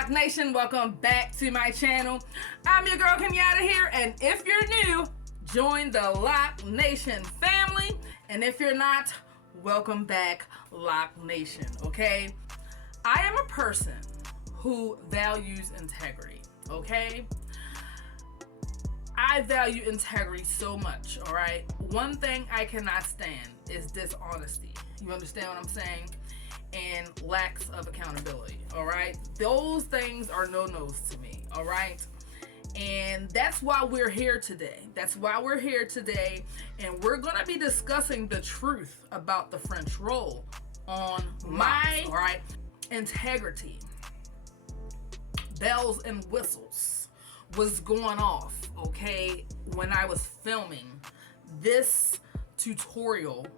Loc Nation, welcome back to my channel. I'm your girl Kenyatta here, and if you're new, join the Loc Nation family, and if you're not, welcome back, Loc Nation. Okay, I am a person who values integrity. Okay, I value integrity so much. All right, one thing I cannot stand is dishonesty. You understand what I'm saying? And lacks of accountability. All right, those things are no-nos to me. All right, and that's why we're here today. And we're gonna be discussing the truth about the French roll on my integrity. Bells and whistles was going off, okay, when I was filming this tutorial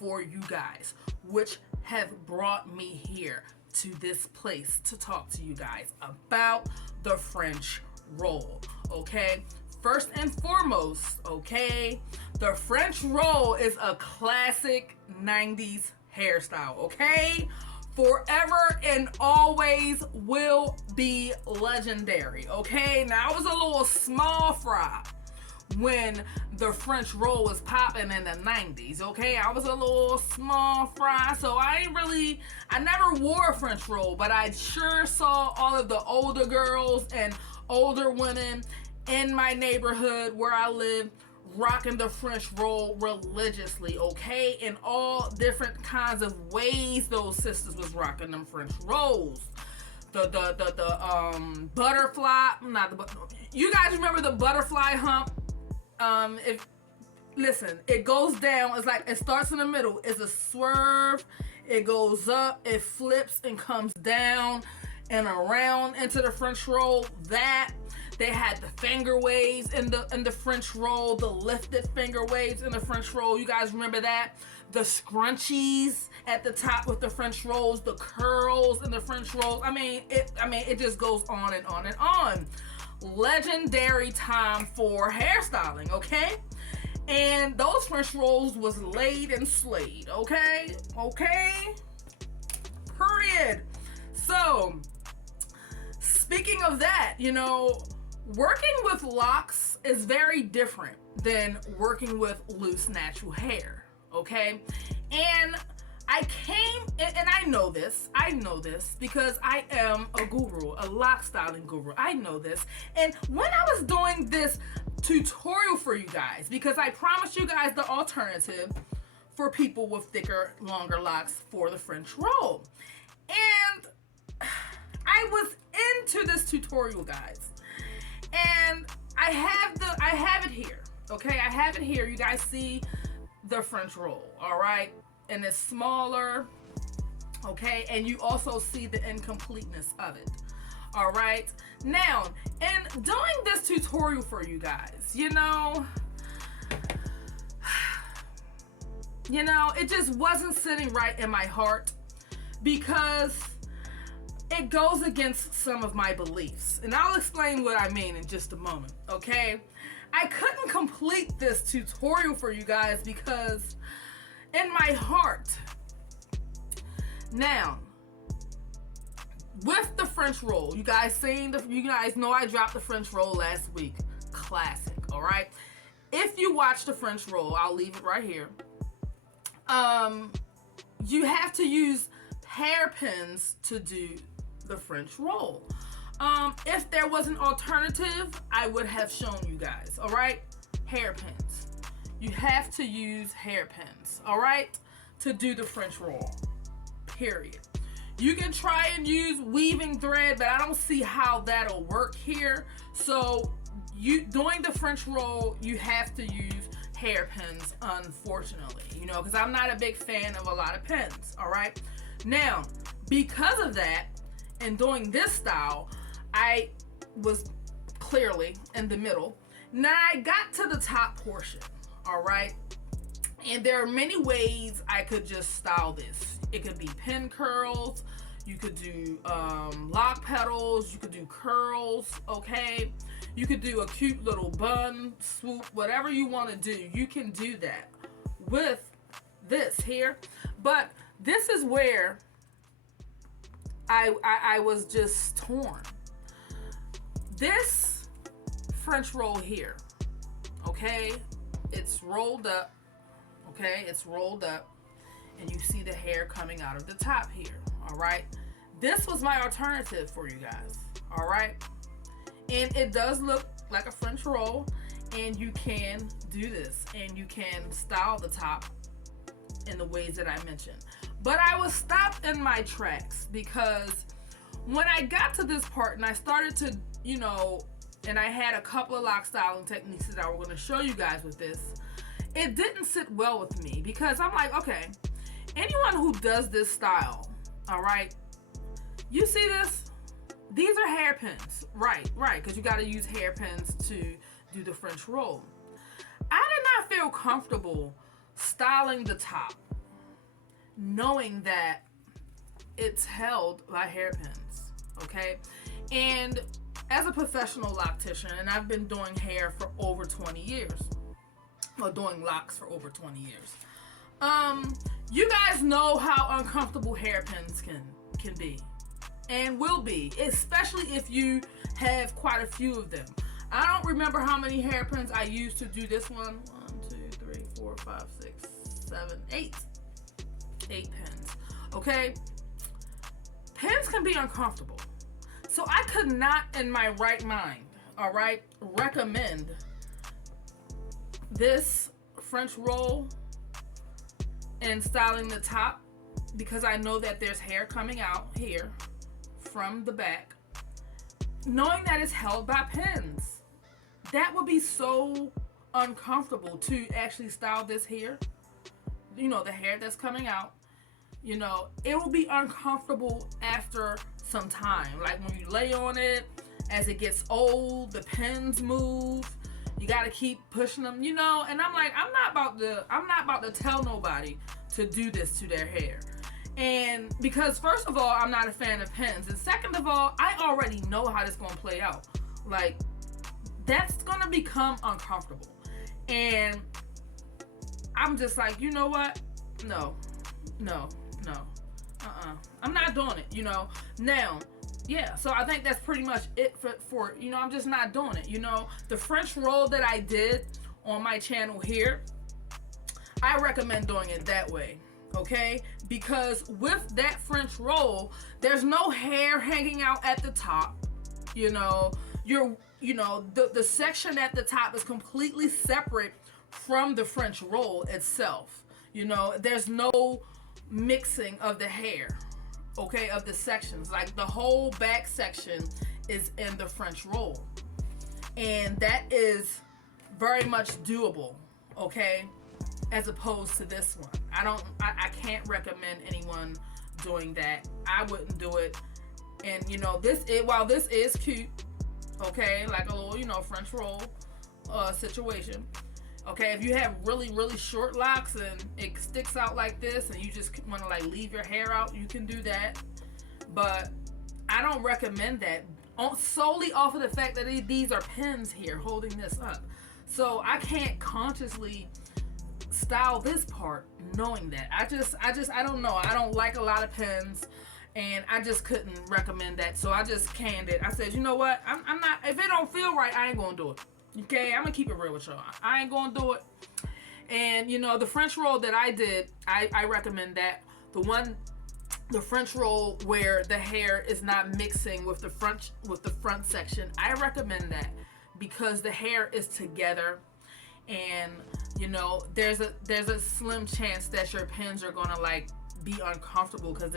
for you guys, which have brought me here to this place to talk to you guys about the French roll. Okay, first and foremost, okay, the French roll is a classic 90s hairstyle. Okay, forever and always will be legendary. Okay, now I was a little small fry when the French roll was popping in the 90s. Okay, I was a little small fry, so I never wore a French roll, but I sure saw all of the older girls and older women in my neighborhood where I live rocking the French roll religiously. Okay, in all different kinds of ways those sisters was rocking them French rolls. The butterfly, you guys remember the butterfly hump? It goes down. It's like it starts in the middle. It's a swerve. It goes up. It flips and comes down and around into the French roll. That they had the finger waves in the French roll, the lifted finger waves in the French roll. You guys remember that? The scrunchies at the top with the French rolls, the curls in the French rolls. It just goes on and on and on. Legendary time for hairstyling, okay? And those French rolls was laid and slayed, okay? Period. So, speaking of that, working with locks is very different than working with loose natural hair, okay? And I know this because I am a guru, a lock styling guru. I know this. And when I was doing this tutorial for you guys, because I promised you guys the alternative for people with thicker, longer locks for the French roll. And I was into this tutorial, guys. And I have it here. Okay, I have it here. You guys see the French roll, all right? And it's smaller, okay? And you also see the incompleteness of it, all right? Now, in doing this tutorial for you guys, it just wasn't sitting right in my heart because it goes against some of my beliefs. And I'll explain what I mean in just a moment, okay? I couldn't complete this tutorial for you guys because in my heart. Now, with the French roll, you guys know I dropped the French roll last week. Classic, all right? If you watch the French roll, I'll leave it right here. You have to use hairpins to do the French roll. If there was an alternative, I would have shown you guys, all right? Hairpins. You have to use hairpins, all right, to do the French roll, period. You can try and use weaving thread, but I don't see how that'll work here. So doing the French roll, you have to use hairpins, unfortunately, because I'm not a big fan of a lot of pins, all right? Now, because of that, and doing this style, I was clearly in the middle. Now I got to the top portion. All right, and there are many ways I could just style this. It could be pin curls, you could do lock petals, you could do curls, okay? You could do a cute little bun, swoop, whatever you want to do, you can do that with this here. But this is where I was just torn. This French roll here, okay, it's rolled up, okay, it's rolled up, and you see the hair coming out of the top here, all right? This was my alternative for you guys, all right? And it does look like a French roll, and you can do this, and you can style the top in the ways that I mentioned. But I was stopped in my tracks because when I got to this part and I started to, you know, and I had a couple of lock styling techniques that I was going to show you guys with this, it didn't sit well with me because I'm like, okay, anyone who does this style, all right, you see this? These are hairpins, right, because you got to use hairpins to do the French roll. I did not feel comfortable styling the top, knowing that it's held by hairpins, okay? And as a professional loctician, and I've been doing hair for over 20 years, or doing locks for over 20 years, you guys know how uncomfortable hairpins can be, and will be, especially if you have quite a few of them. I don't remember how many hairpins I used to do this one. 1, 2, 3, 4, 5, 6, 7, 8. 8 pins. Okay? Pins can be uncomfortable. So I could not, in my right mind, all right, recommend this French roll and styling the top because I know that there's hair coming out here from the back, knowing that it's held by pins. That would be so uncomfortable to actually style this here. You know, the hair that's coming out, you know, it will be uncomfortable after some time. Like when you lay on it, as it gets old, the pins move. You got to keep pushing them, you know. And I'm like, I'm not about to tell nobody to do this to their hair. And because first of all, I'm not a fan of pins, and second of all, I already know how this gonna play out. Like, that's gonna become uncomfortable, and I'm just like, you know what? No. I'm not doing it, you know. Now, yeah, so I think that's pretty much it for you know, I'm just not doing it, you know. The French roll that I did on my channel here, I recommend doing it that way, okay? Because with that French roll, there's no hair hanging out at the top, you know. The section at the top is completely separate from the French roll itself. You know, there's no mixing of the hair, okay, of the sections. Like the whole back section is in the French roll. And that is very much doable, okay, as opposed to this one. I can't recommend anyone doing that. I wouldn't do it. And you know, while this is cute, okay, like a little, you know, French roll situation. Okay, if you have really, really short locks and it sticks out like this and you just want to like leave your hair out, you can do that. But I don't recommend that solely off of the fact that these are pins here holding this up. So I can't consciously style this part knowing that. I don't know. I don't like a lot of pins, and I just couldn't recommend that. So I just canned it. I said, you know what? I'm not, if it don't feel right, I ain't gonna do it. Okay, I'm gonna keep it real with y'all. I ain't gonna do it. And you know, the French roll that I did, I recommend that. The French roll where the hair is not mixing with the front section, I recommend that because the hair is together, and you know, there's a slim chance that your pins are gonna like be uncomfortable because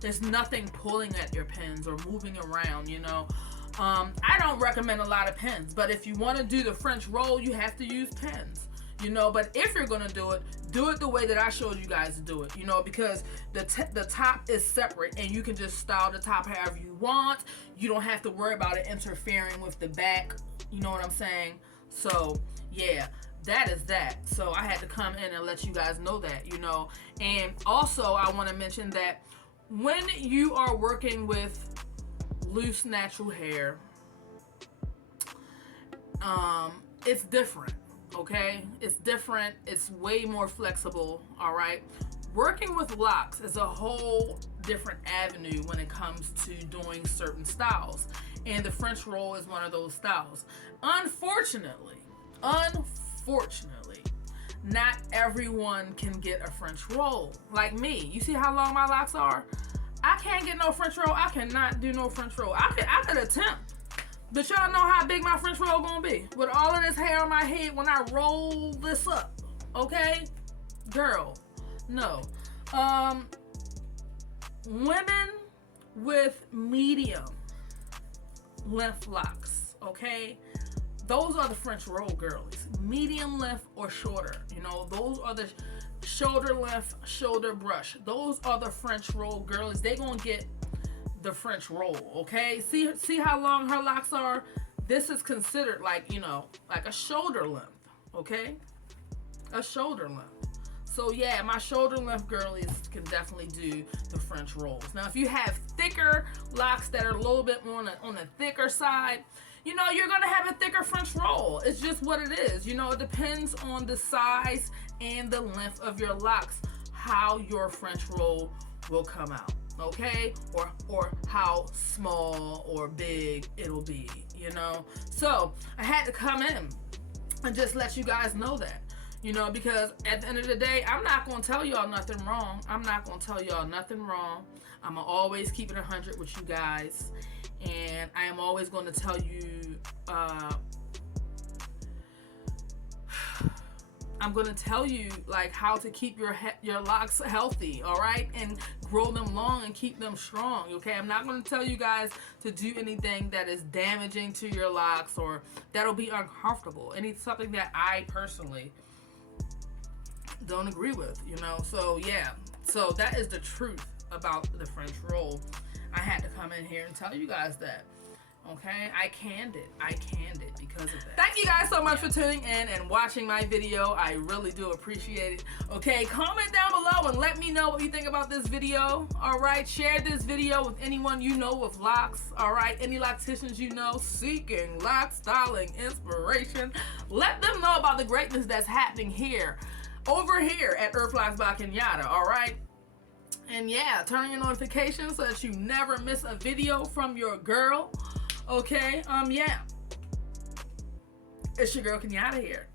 there's nothing pulling at your pins or moving around, you know. I don't recommend a lot of pins, but if you want to do the French roll, you have to use pins, you know. But if you're gonna do it the way that I showed you guys to do it, you know, because the top is separate and you can just style the top however you want. You don't have to worry about it interfering with the back, you know what I'm saying? So yeah, that is that. So I had to come in and let you guys know that, you know. And also I want to mention that when you are working with loose natural hair, it's different, okay? It's different. It's way more flexible, all right? Working with locks is a whole different avenue when it comes to doing certain styles. And the French roll is one of those styles. Unfortunately, not everyone can get a French roll. Like me. You see how long my locks are? I can't get no French roll. I cannot do no French roll. I could attempt. But y'all know how big my French roll gonna be. With all of this hair on my head when I roll this up. Okay? Girl. No. Women with medium length locks, okay? Those are the French roll girlies. Medium length or shorter. You know, those are the shoulder length, shoulder brush. Those are the French roll girlies. They gonna get the French roll, okay? See how long her locks are? This is considered like, you know, like a shoulder length, okay? A shoulder length. So yeah, my shoulder length girlies can definitely do the French rolls. Now, if you have thicker locks that are a little bit more on the thicker side, you know, you're gonna have a thicker French roll. It's just what it is. You know, it depends on the size and the length of your locks, how your French roll will come out, okay? Or how small or big it'll be, you know? So I had to come in and just let you guys know that. You know, because at the end of the day, I'm not going to tell y'all nothing wrong. I'm not going to tell y'all nothing wrong. I'm going to always keep it 100 with you guys. And I am always going to tell you, I'm going to tell you, like, how to keep your locks healthy, all right? And grow them long and keep them strong, okay? I'm not going to tell you guys to do anything that is damaging to your locks or that'll be uncomfortable. Something that I personally don't agree with, you know. So yeah, so that is the truth about the French roll. I had to come in here and tell you guys that, okay? I canned it because of that. Thank you guys so much for tuning in and watching my video. I really do appreciate it. Okay, comment down below and let me know what you think about this video. All right, share this video with anyone you know with locks. All right, any locticians you know seeking lock styling inspiration, let them know about the greatness that's happening here over here at Earth Locks by Kenyatta, all right? And yeah, turn on your notifications so that you never miss a video from your girl, okay? Yeah. It's your girl Kenyatta here.